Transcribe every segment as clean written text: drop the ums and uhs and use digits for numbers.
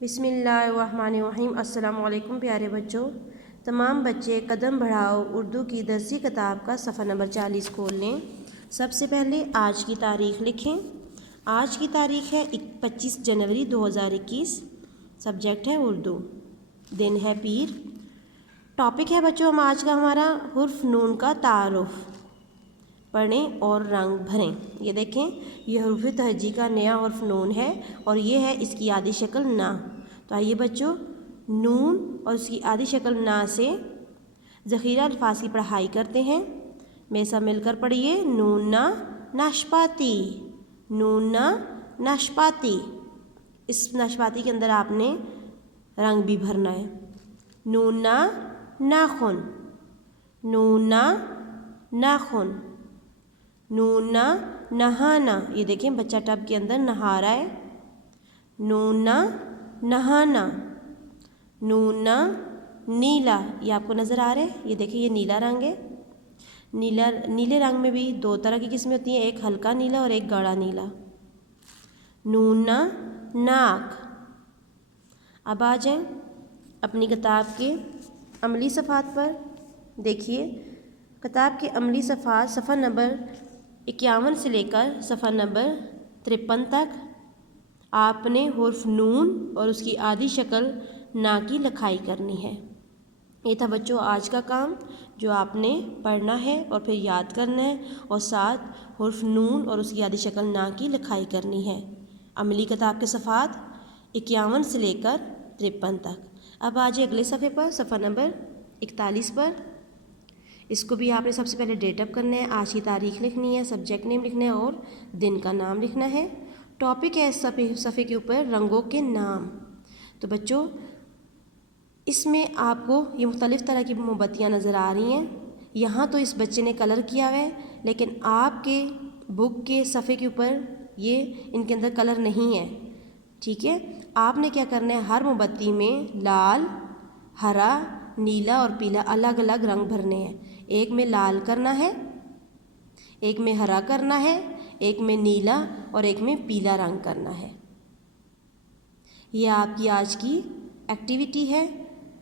बिस्मिल्लाहिर्रहमानिर्रहीम। अस्सलाम वालेकुम प्यारे बच्चों। तमाम बच्चे कदम बढ़ाओ उर्दू की दरसी किताब का सफ़ा नंबर 40 खोल लें। सबसे पहले आज की तारीख़ लिखें। आज की तारीख़ है 25 जनवरी 2021। सब्जेक्ट है उर्दू, दिन है पीर। टॉपिक है बच्चों हम आज का हमारा हुर्फ नून का तारुफ। पढ़ें और रंग भरें। ये देखें, यह हुर्फ तहजी का नया हुर्फ नून है और ये है इसकी आदि शक्ल ना। तो आइए बच्चों, नून और उसकी आदि शक्ल ना से ज़ख़ीरा अल्फाज की पढ़ाई करते हैं। मेरे साथ मिलकर पढ़िए। नून ना नाशपाती, नून ना नाशपाती। इस नाशपाती के अंदर आपने रंग भी भरना है। नून ना नाखून, नून ना नाखून। नून ना नहाना। ये देखें बच्चा टब के अंदर नहा रहा है। नून ना नहाना। नून ना नीला। ये आपको नज़र आ रहा है, ये देखिए ये नीला रंग है। नीले रंग में भी दो तरह की किस्में होती हैं, एक हल्का नीला और एक गाढ़ा नीला। नून ना नाक। अब आ जाएं अपनी किताब के अमली सफ़ात पर। देखिए किताब के अमली सफ़ात सफ़ा नंबर 51 से लेकर सफ़ा नंबर 53 तक आपने हुर्फ नून और उसकी आदि शक्ल ना की लिखाई करनी है। ये था बच्चों आज का काम जो आपने पढ़ना है और फिर याद करना है और साथ हुर्फ नून और उसकी आदि शक्ल ना की लिखाई करनी है। अमली किताब के सफ़ात 51 से लेकर 53 तक। अब आ जाए अगले सफ़े पर, सफ़ा नंबर 41 पर। इसको भी आपने सबसे पहले डेट अप करना है, आज की तारीख़ लिखनी है, सब्जेक्ट नेम लिखना है और दिन का नाम लिखना है। टॉपिक है सफ़े के ऊपर रंगों के नाम। तो बच्चों इसमें आपको ये मुख्तलिफ़ तरह की मोमबत्तियाँ नज़र आ रही हैं। यहाँ तो इस बच्चे ने कलर किया हुआ है, लेकिन आपके बुक के सफ़े के ऊपर ये इनके अंदर कलर नहीं है। ठीक है, आपने क्या करना है, हर मोमबत्ती में लाल, हरा, नीला और पीला अलग अलग रंग भरने हैं। एक में लाल करना है, एक में हरा करना है, एक में नीला और एक में पीला रंग करना है। यह आपकी आज की एक्टिविटी है।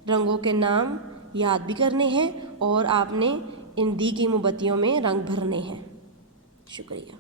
रंगों के नाम याद भी करने हैं और आपने इन दी गई मोमबत्तियों में रंग भरने हैं। शुक्रिया।